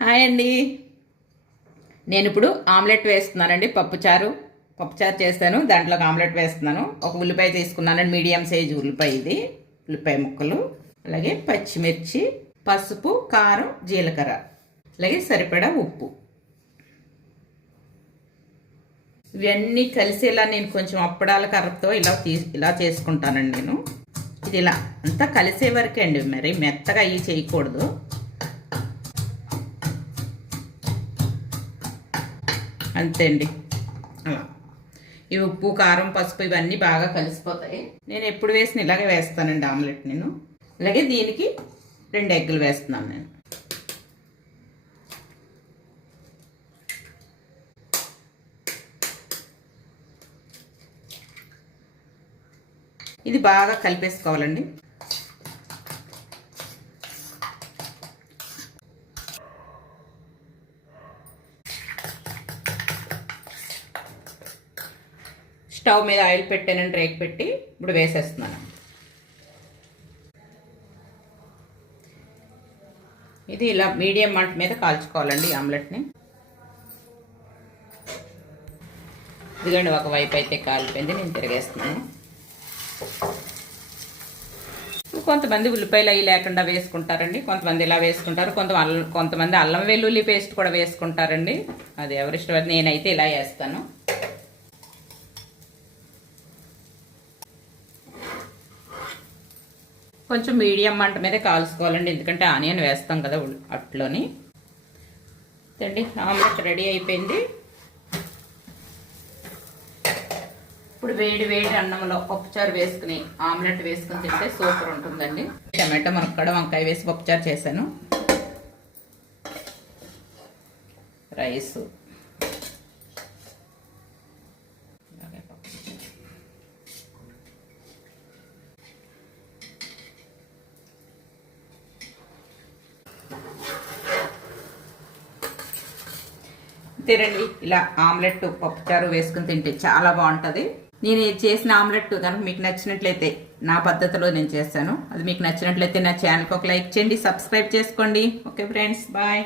Hi అండి. నేను ఇప్పుడు ఆమ్లెట్ వేస్తున్నానండి. పప్పుచారు చేస్తాను. దాంట్లోకి ఆమ్లెట్ వేస్తున్నాను. ఒక ఉల్లిపాయ తీసుకున్నానండి, మీడియం సైజు ఉల్లిపాయ. ఇది ఉల్లిపాయ ముక్కలు, అలాగే పచ్చిమిర్చి, పసుపు, కారం, జీలకర్ర, అలాగే సరిపడా ఉప్పు. ఇవన్నీ కలిసేలా నేను కొంచెం అప్పడాల కర్రతో ఇలా చేసుకుంటానండి. నేను ఇది ఇలా అంతా కలిసే వరకే అండి, మరి మెత్తగా అవి చేయకూడదు. అంతే అండి. అలా ఈ ఉప్పు, కారం, పసుపు ఇవన్నీ బాగా కలిసిపోతాయి. నేను ఎప్పుడు వేసిన ఇలాగే వేస్తానండి ఆమ్లెట్ నేను. అలాగే దీనికి 2 ఎగ్గులు వేస్తున్నాను నేను. ఇది బాగా కలిపేసుకోవాలండి. స్టవ్ మీద ఆయిల్ పెట్టానండి, రేక్ పెట్టి ఇప్పుడు వేసేస్తున్నాను. ఇది ఇలా మీడియం మంట మీద కాల్చుకోవాలండి ఆమ్లెట్ని. ఇదిగోండి, ఒకవైపు అయితే కాలిపోయింది, నేను తిరిగేస్తున్నాను. కొంతమంది ఉల్లిపాయలు అవి లేకుండా వేసుకుంటారండి, కొంతమంది ఇలా వేసుకుంటారు, కొంతమంది అల్లం వెల్లుల్లి పేస్ట్ కూడా వేసుకుంటారండి. అది ఎవరిష్టం. నేనైతే ఇలా వేస్తాను. కొంచెం మీడియం మంట మీద కాల్చుకోవాలండి, ఎందుకంటే ఆనియన్ వేస్తాం కదా అట్లోని. అండి, ఆమ్లెట్ రెడీ అయిపోయింది. ఇప్పుడు వేడి వేడి అన్నంలో పప్పుచారు వేసుకుని ఆమ్లెట్ వేసుకుని తింటే సూపర్ ఉంటుందండి. టమాటో, మునక్కాడ, వంకాయ వేసి పప్పుచారు చేశాను. రైసు, తినండి. ఇలా ఆమ్లెట్ పప్పుచారు వేసుకుని తింటే చాలా బాగుంటుంది. నేను చేసిన ఆమ్లెట్ కనుక మీకు నచ్చినట్లయితే, నా పద్ధతిలో నేను చేస్తాను, అది మీకు నచ్చినట్లయితే నా ఛానల్కి ఒక లైక్ చేయండి, సబ్స్క్రైబ్ చేసుకోండి. Okay friends, bye.